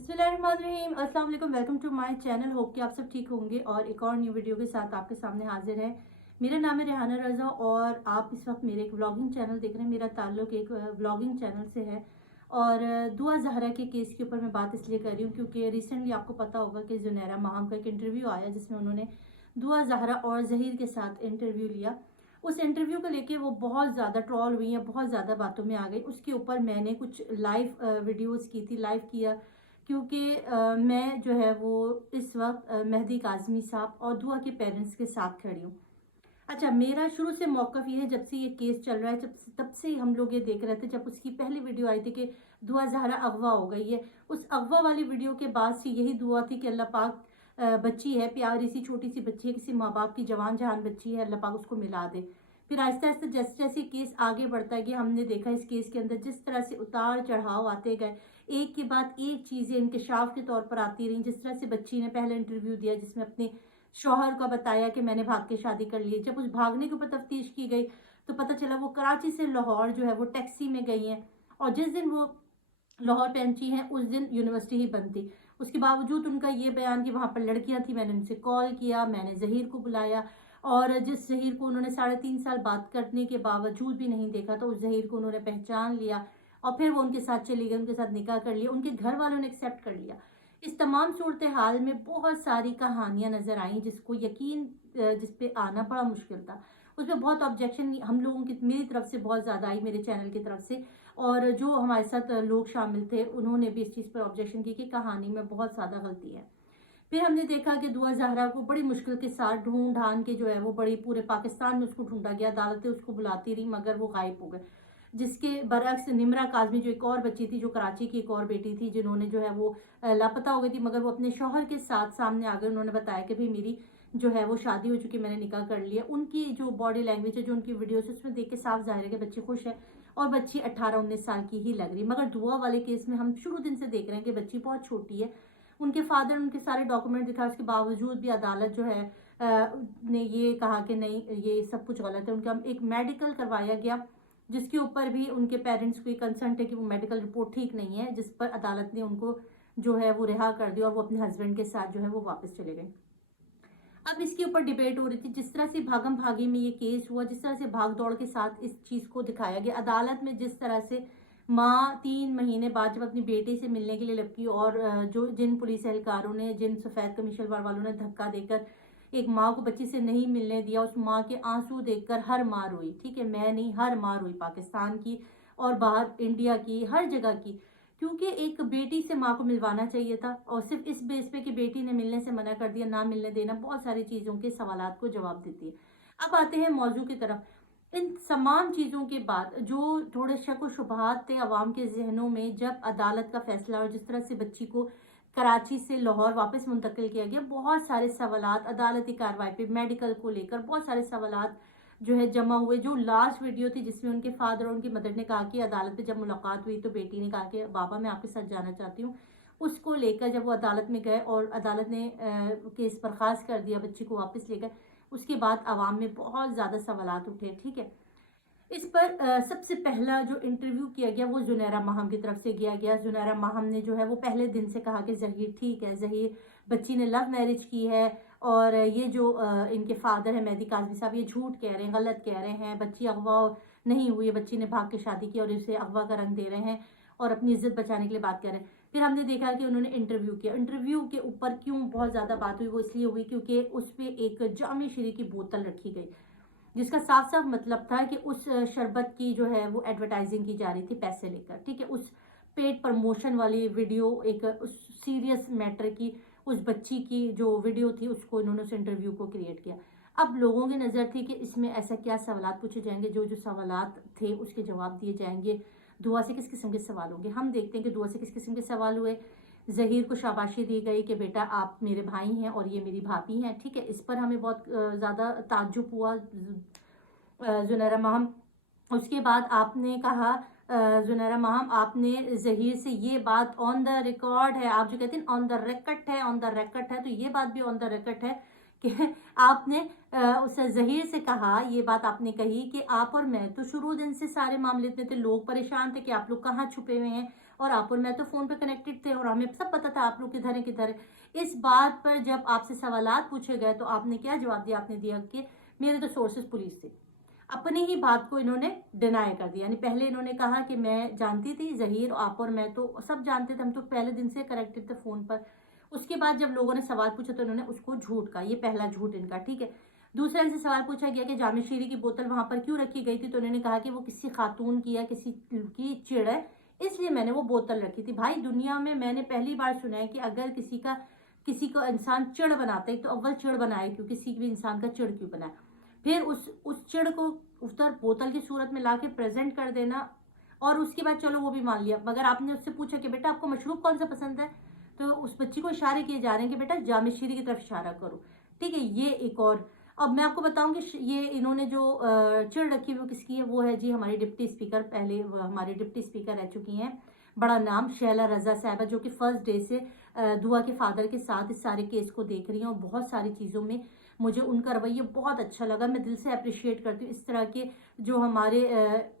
बिस्मिल्लाहिर्रहमानिर्रहीम, अस्सलाम वालेकुम। Welcome to my channel. Hope कि आप सब ठीक होंगे और एक और न्यू वीडियो के साथ आपके सामने हाजिर है। मेरा नाम है रेहाना रज़ा और आप इस वक्त मेरे एक व्लॉगिंग चैनल देख रहे हैं। मेरा ताल्लुक एक व्लॉगिंग चैनल से है और दुआ ज़हरा के केस के ऊपर मैं बात इसलिए कर रही हूँ क्योंकि रिसेंटली आपको पता होगा कि ज़ुनैरा माहम का एक इंटरव्यू आया जिसमें उन्होंने दुआ ज़हरा और ज़हीर के साथ इंटरव्यू लिया। उस इंटरव्यू को लेके वो बहुत ज़्यादा ट्रॉल हुई हैं, बहुत ज़्यादा बातों में आ गई। उसके ऊपर मैंने कुछ लाइव वीडियोज़ की थी, लाइव किया क्योंकि मैं जो है वो इस वक्त मेहदी काज़मी साहब और दुआ के पेरेंट्स के साथ खड़ी हूँ। अच्छा, मेरा शुरू से मौक़िफ़ ये है, जब से ये केस चल रहा है, तब से ही हम लोग ये देख रहे थे। जब उसकी पहली वीडियो आई थी कि दुआ ज़हरा अगवा हो गई है, उस अगवा वाली वीडियो के बाद से यही दुआ थी कि अल्लाह पाक बच्ची है, प्यारी सी छोटी सी बच्ची है, किसी माँ बाप की जवान जहान बच्ची है, अल्लाह पाक उसको मिला दे। फिर आहिस्ता आहिस्ता जैसे जैसे केस आगे बढ़ता है कि हमने देखा इस केस के अंदर जिस तरह से उतार चढ़ाव आते गए, एक के बाद एक चीज़ें इंकशाफ के तौर पर आती रहीं। जिस तरह से बच्ची ने पहले इंटरव्यू दिया जिसमें अपने शौहर का बताया कि मैंने भाग के शादी कर ली है। जब उस भागने के ऊपर तफ्तीश की गई तो पता चला वो कराची से लाहौर जो है वो टैक्सी में गई हैं और जिस दिन वो लाहौर पहुंची हैं उस दिन यूनिवर्सिटी ही बंद थी। उसके बावजूद उनका ये बयान कि वहाँ पर लड़कियां थी, मैंने उनसे कॉल किया, मैंने ज़हीर को बुलाया और जिस ज़हीर को उन्होंने 3.5 साल बात करने के बावजूद भी नहीं देखा तो उस ज़हीर को उन्होंने पहचान लिया और फिर वो उनके साथ चली गई, उनके साथ निकाह कर लिया, उनके घर वालों ने एक्सेप्ट कर लिया। इस तमाम सूरत हाल में बहुत सारी कहानियां नज़र आई जिसको यकीन जिस पे आना बड़ा मुश्किल था। उसमें बहुत ऑब्जेक्शन हम लोगों की, मेरी तरफ से बहुत ज़्यादा आई, मेरे चैनल की तरफ से, और जो हमारे साथ लोग शामिल थे उन्होंने भी इस चीज़ पर ऑब्जेक्शन की कि कहानी में बहुत ज़्यादा गलती है। फिर हमने देखा कि दुआ ज़हरा को बड़ी मुश्किल के साथ ढूंढ ढांड के जो है वो बड़ी पूरे पाकिस्तान में उसको ढूंढा गया, अदालतें उसको बुलाती रही मगर वो गायब हो गए। जिसके बरअक्स निमरा काज़मी जो एक और बच्ची थी, जो कराची की एक और बेटी थी, जिन्होंने जो है वो लापता हो गई थी मगर वो अपने शौहर के साथ सामने आ गए। उन्होंने बताया कि भाई मेरी जो है वो शादी हो चुकी, मैंने निकाह कर लिया। उनकी जो बॉडी लैंग्वेज है, जो उनकी वीडियोस है, उसमें देख के साफ जाहिर है कि बच्ची खुश है और बच्ची 18-19 साल की ही लग रही। मगर दुआ वाले केस में हम शुरू दिन से देख रहे हैं कि बच्ची बहुत छोटी है। उनके फादर उनके सारे डॉक्यूमेंट दिखाए, उसके बावजूद भी अदालत जो है ने ये कहा कि नहीं, ये सब कुछ गलत है। उनका एक मेडिकल करवाया गया जिसके ऊपर भी उनके पेरेंट्स को कंसर्न है कि वो मेडिकल रिपोर्ट ठीक नहीं है, जिस पर अदालत ने उनको जो है वो रिहा कर दिया और वो अपने हस्बैंड के साथ जो है वो वापस चले गए। अब इसके ऊपर डिबेट हो रही थी, जिस तरह से भागम भागी में ये केस हुआ, जिस तरह से भाग दौड़ के साथ इस चीज़ को दिखाया गया अदालत में, जिस तरह से माँ 3 महीने बाद जब अपनी बेटी से मिलने के लिए लपकी और जो जिन पुलिस एहलकारों ने, जिन सफ़ेद कमीशन वालों ने धक्का देकर एक माँ को बच्ची से नहीं मिलने दिया, उस माँ के आंसू देखकर हर माँ रोई। ठीक है, मैं नहीं, हर माँ रोई, पाकिस्तान की और बाहर इंडिया की, हर जगह की, क्योंकि एक बेटी से माँ को मिलवाना चाहिए था और सिर्फ इस बेस पे कि बेटी ने मिलने से मना कर दिया, ना मिलने देना बहुत सारी चीज़ों के सवालात को जवाब देती है। अब आते हैं मौजू की तरफ। इन तमाम चीज़ों के बाद जो थोड़े शक व शुबहात थे अवाम के जहनों में, जब अदालत का फैसला और जिस तरह से बच्ची को कराची से लाहौर वापस मुंतकिल किया गया, बहुत सारे सवालात अदालती कार्रवाई पे, मेडिकल को लेकर बहुत सारे सवालात जो है जमा हुए। जो लास्ट वीडियो थी जिसमें उनके फादर और उनकी मदर ने कहा कि अदालत में जब मुलाकात हुई तो बेटी ने कहा कि बाबा मैं आपके साथ जाना चाहती हूँ, उसको लेकर जब वो अदालत में गए और अदालत ने केस बर्खास्त कर दिया, बच्ची को वापस ले गए, उसके बाद आवाम में बहुत ज़्यादा सवालात उठे। ठीक है, इस पर सबसे पहला जो इंटरव्यू किया गया वो ज़ुनैरा माहम की तरफ से किया गया। ज़ुनैरा माहम ने जो है वो पहले दिन से कहा कि ज़हीर ठीक है, ज़हीर बच्ची ने लव मैरिज की है और ये जो इनके फादर है मेहदी काज़मी साहब, ये झूठ कह रहे हैं, गलत कह रहे हैं, बच्ची अगवा नहीं हुई है, बच्ची ने भाग के शादी की और इसे अगवा का रंग दे रहे हैं और अपनी इज्जत बचाने के लिए बात कर रहे हैं। फिर हमने देखा कि उन्होंने इंटरव्यू किया। इंटरव्यू के ऊपर क्यों बहुत ज़्यादा बात हुई, वो इसलिए हुई क्योंकि उस पर एक जाम शरी की बोतल रखी गई जिसका साफ साफ मतलब था कि उस शरबत की जो है वो एडवर्टाइजिंग की जा रही थी पैसे लेकर। ठीक है, उस पेड प्रमोशन वाली वीडियो, एक उस सीरियस मैटर की, उस बच्ची की जो वीडियो थी उसको इन्होंने उस इंटरव्यू को क्रिएट किया। अब लोगों की नज़र थी कि इसमें ऐसा क्या सवालात पूछे जाएंगे, जो जो सवालात थे उसके जवाब दिए जाएंगे। दुआ से किस किस्म के सवाल होंगे, हम देखते हैं कि दुआ से किस किस्म के सवाल हुए। ज़हीर को शाबाशी दी गई कि बेटा आप मेरे भाई हैं और ये मेरी भाभी हैं। ठीक है, इस पर हमें बहुत ज़्यादा ताज्जुब हुआ ज़ुनैरा माहम। उसके बाद आपने कहा ज़ुनैरा माहम, आपने ज़हीर से ये बात ऑन द रिकॉर्ड है, आप जो कहते हैं ऑन द रिकॉर्ड है, ऑन द रिकॉर्ड है, तो ये बात भी ऑन द रिकॉर्ड है कि आपने उस ज़हीर से कहा, ये बात आपने कही कि आप और मैं तो शुरू दिन से सारे मामले में थे, लोग परेशान थे कि आप लोग कहाँ छुपे हुए हैं और आप और मैं तो फ़ोन पे कनेक्टेड थे और हमें सब पता था आप लोग किधर हैं किधर है। इस बात पर जब आपसे सवालात पूछे गए तो आपने क्या जवाब दिया? आपने दिया कि मेरे तो सोर्सेज पुलिस थे। अपनी ही बात को इन्होंने डिनाई कर दिया। यानी पहले इन्होंने कहा कि मैं जानती थी, ज़हीर, आप और मैं तो सब जानते थे, हम तो पहले दिन से कनेक्टेड थे फ़ोन पर। उसके बाद जब लोगों ने सवाल पूछा तो इन्होंने उसको झूठ कहा। ये पहला झूठ इनका, ठीक है। दूसरा इनसे सवाल पूछा गया कि जामे शीरी की बोतल वहां पर क्यों रखी गई थी, तो उन्होंने कहा कि वो किसी खातून की या किसी की चिड़ है, इसलिए मैंने वो बोतल रखी थी। भाई दुनिया में मैंने पहली बार सुना है कि अगर किसी को इंसान चिड़ बनाता है तो अव्वल चिड़ बनाए क्यों, किसी भी इंसान का चिड़ क्यों बनाए, फिर उस चिड़ को उतर बोतल की सूरत में लाके प्रेजेंट कर देना। और उसके बाद चलो वो भी मान लिया, मगर आपने उससे पूछा कि बेटा आपको मशरूब कौन सा पसंद है, तो उस बच्ची को इशारे किए जा रहे हैं कि बेटा जामे शीरी की तरफ इशारा करो, ठीक है। ये एक और, अब मैं आपको बताऊं कि ये इन्होंने जो चिड़ रखी हुई किसकी है, वो है जी हमारी डिप्टी स्पीकर, पहले हमारी डिप्टी स्पीकर रह चुकी हैं, बड़ा नाम शैला रजा साहबा, जो कि फर्स्ट डे से दुआ के फादर के साथ इस सारे केस को देख रही हैं और बहुत सारी चीज़ों में मुझे उनका रवैया बहुत अच्छा लगा। मैं दिल से अप्रिशिएट करती हूँ इस तरह के जो हमारे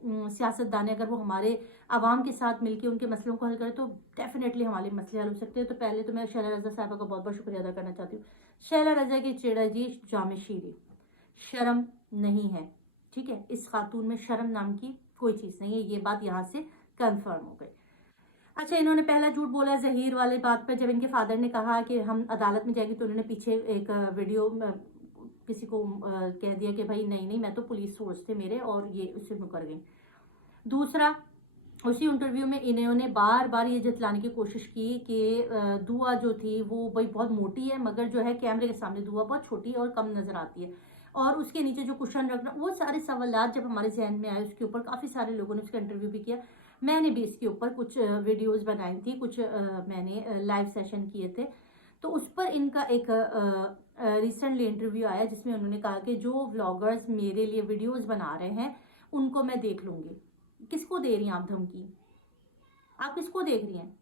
सियासतदान है, अगर वो हमारे आवाम के साथ मिलकर उनके मसलों को हल करें तो डेफिनेटली हमारे मसले हल हो सकते हैं। तो पहले तो मैं शैला रजा साहबा का बहुत बहुत शुक्रिया अदा करना चाहती हूँ। शैला रजा की चिड़ा जी जामे शीरी, शर्म नहीं है, ठीक है। इस खातून में शर्म नाम की कोई चीज़ नहीं है, ये बात यहाँ से कंफर्म हो गई। अच्छा, इन्होंने पहला झूठ बोला ज़हीर वाली बात पर, जब इनके फादर ने कहा कि हम अदालत में जाएंगे तो उन्होंने पीछे एक वीडियो किसी को कह दिया कि भाई नहीं नहीं मैं तो पुलिस सोर्स थे मेरे, और ये उससे मुकर गई। दूसरा, उसी इंटरव्यू में इन्होंने बार बार ये जतलाने की कोशिश की कि दुआ जो थी वो भाई बहुत मोटी है, मगर जो है कैमरे के सामने दुआ बहुत छोटी और कम नजर आती है, और उसके नीचे जो कुशन रखना, वो सारे सवालात जब हमारे जहन में आए उसके ऊपर काफ़ी सारे लोगों ने उसका इंटरव्यू भी किया। मैंने भी इसके ऊपर कुछ वीडियोस बनाई थी, कुछ मैंने लाइव सेशन किए थे। तो उस पर इनका एक रिसेंटली इंटरव्यू आया जिसमें उन्होंने कहा कि जो व्लॉगर्स मेरे लिए वीडियोस बना रहे हैं उनको मैं देख लूँगी। किसको दे रही हैं आप धमकी? आप किसको देख रही हैं?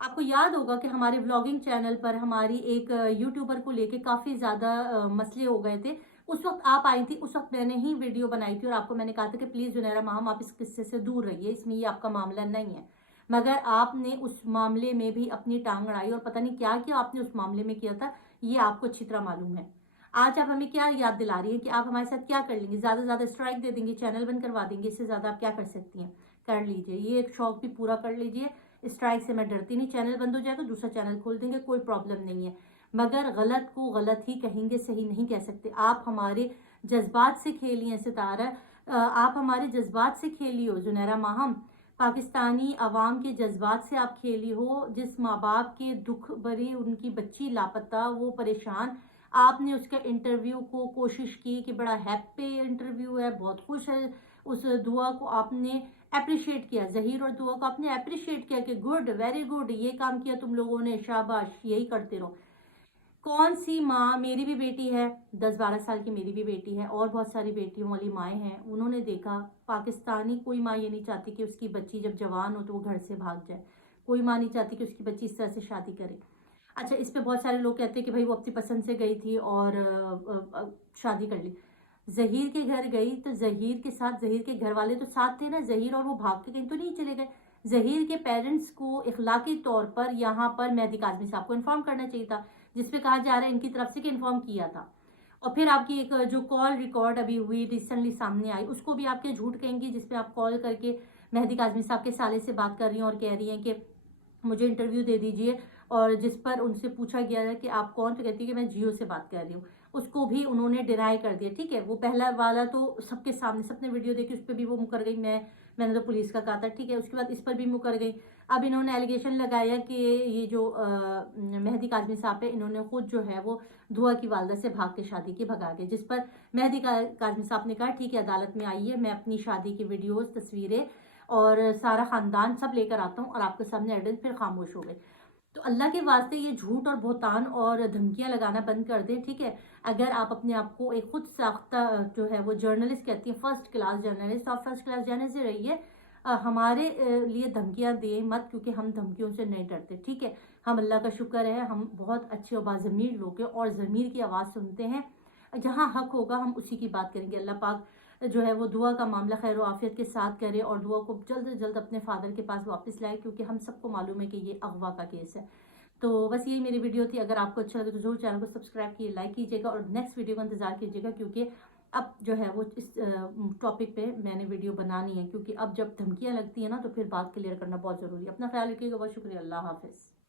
आपको याद होगा कि हमारे व्लॉगिंग चैनल पर हमारी एक यूट्यूबर को लेके काफ़ी ज़्यादा मसले हो गए थे। उस वक्त आप आई थी, उस वक्त मैंने ही वीडियो बनाई थी और आपको मैंने कहा था कि प्लीज़ जुनैरा माम आप इस किस्से से दूर रहिए, इसमें ये आपका मामला नहीं है। मगर आपने उस मामले में भी अपनी टांग अड़ाई और पता नहीं क्या क्या आपने उस मामले में किया था, ये आपको अच्छी तरह मालूम है। आज आप हमें क्या याद दिला रही हैं कि आप हमारे साथ क्या कर लेंगी? ज़्यादा से ज़्यादा स्ट्राइक दे देंगी, चैनल बंद करवा देंगी, इससे ज़्यादा आप क्या कर सकती हैं? कर लीजिए, ये एक शौक भी पूरा कर लीजिए। स्ट्राइक से मैं डरती नहीं, चैनल बंद हो जाएगा दूसरा चैनल खोल देंगे, कोई प्रॉब्लम नहीं है। मगर गलत को गलत ही कहेंगे, सही नहीं कह सकते। आप हमारे जज्बात से खेली हैं सितारा, आप हमारे जज्बात से खेली हो जुनैरा माहम, पाकिस्तानी अवाम के जज्बात से आप खेली हो। जिस माँ बाप के दुख भरी उनकी बच्ची लापता, वो परेशान, आपने उसके इंटरव्यू को कोशिश की कि बड़ा हैप्पी इंटरव्यू है, बहुत खुश है, उस दुआ को आपने अप्रिशिएट किया, ज़हीर और दुआ को आपने अप्रिशिएट किया कि गुड, वेरी गुड, ये काम किया तुम लोगों ने, शाबाश, यही करते रहो। कौन सी माँ, मेरी भी बेटी है 10-12 साल की, मेरी भी बेटी है और बहुत सारी बेटियों वाली माएँ हैं, उन्होंने देखा, पाकिस्तानी कोई माँ ये नहीं चाहती कि उसकी बच्ची जब जवान हो तो वो घर से भाग जाए, कोई माँ नहीं चाहती कि उसकी बच्ची इस तरह से शादी करे। अच्छा, इस पे बहुत सारे लोग कहते हैं कि भाई वो अपनी पसंद से गई थी और शादी कर ली। ज़हीर के घर गई तो ज़हीर के साथ ज़हीर के घर वाले तो साथ थे ना, ज़हीर, और वो भाग के कहीं तो नहीं चले गए। ज़हीर के पेरेंट्स को इखलाकी तौर पर यहाँ पर मेहदी काज़मी साहब को इन्फॉर्म करना चाहिए था, जिसपे कहा जा रहा है इनकी तरफ से कि इन्फॉर्म किया था। और फिर आपकी एक जो कॉल रिकॉर्ड अभी हुई रिसेंटली सामने आई, उसको भी आपके झूठ कहेंगी, जिसपे आप कॉल करके मेहदी काज़मी साहब के साले से बात कर रही हैं और कह रही हैं कि मुझे इंटरव्यू दे दीजिए, और जिस पर उनसे पूछा गया है कि आप कौन, तो कहती है कि मैं जियो से बात कर रही हूँ। उसको भी उन्होंने डिनाई कर दिया, ठीक है। वो पहला वाला तो सबके सामने सबने वीडियो देखी, उस पर भी वो मुकर गई, मैंने तो पुलिस का कहा था, ठीक है। उसके बाद इस पर भी मुकर गई। अब इन्होंने एलिगेशन लगाया कि ये जो मेहदी काज़मी साहब है, इन्होंने खुद जो है वो दुआ की वालदा से भाग के शादी की भगा के, जिस पर मेहदी काज़मी साहब ने कहा ठीक है अदालत में आइए, मैं अपनी शादी की वीडियोज़, तस्वीरें और सारा ख़ानदान सब लेकर आता हूँ और आपके सामने एविडेंस। फिर खामोश हो गए। तो अल्लाह के वास्ते ये झूठ और बहतान और धमकियां लगाना बंद कर दें, ठीक है। अगर आप अपने आप को एक खुद साख्ता जो है वो जर्नलिस्ट कहती हैं, फर्स्ट क्लास जर्नलिस्ट, आप फर्स्ट क्लास जर्नलिस्ट रहिए। हमारे लिए धमकियां दें मत, क्योंकि हम धमकियों से नहीं डरते, ठीक है। हम अल्लाह का शुक्र है, हम बहुत अच्छे और बाज़मीर लोग हैं और ज़मीर की आवाज़ सुनते हैं। जहाँ हक होगा हम उसी की बात करेंगे। अल्लाह पाक جو ہے وہ دعا کا معاملہ خیر و عافیت کے ساتھ کرے اور دعا کو جلد از جلد اپنے فادر کے پاس واپس لائے، کیونکہ ہم سب کو معلوم ہے کہ یہ اغوا کا کیس ہے۔ تو بس یہی میری ویڈیو تھی، اگر آپ کو اچھا لگے تو ضرور چینل کو سبسکرائب کیجیے، لائک کیجیے گا اور نیکسٹ ویڈیو کا انتظار کیجیے گا، کیونکہ اب جو ہے وہ اس ٹاپک پہ میں نے ویڈیو بنانی ہے، کیونکہ اب جب دھمکیاں لگتی ہیں نا تو پھر بات کلیئر کرنا بہت ضروری ہے۔ اپنا خیال رکھیے گا، بہت شکریہ، اللہ حافظ۔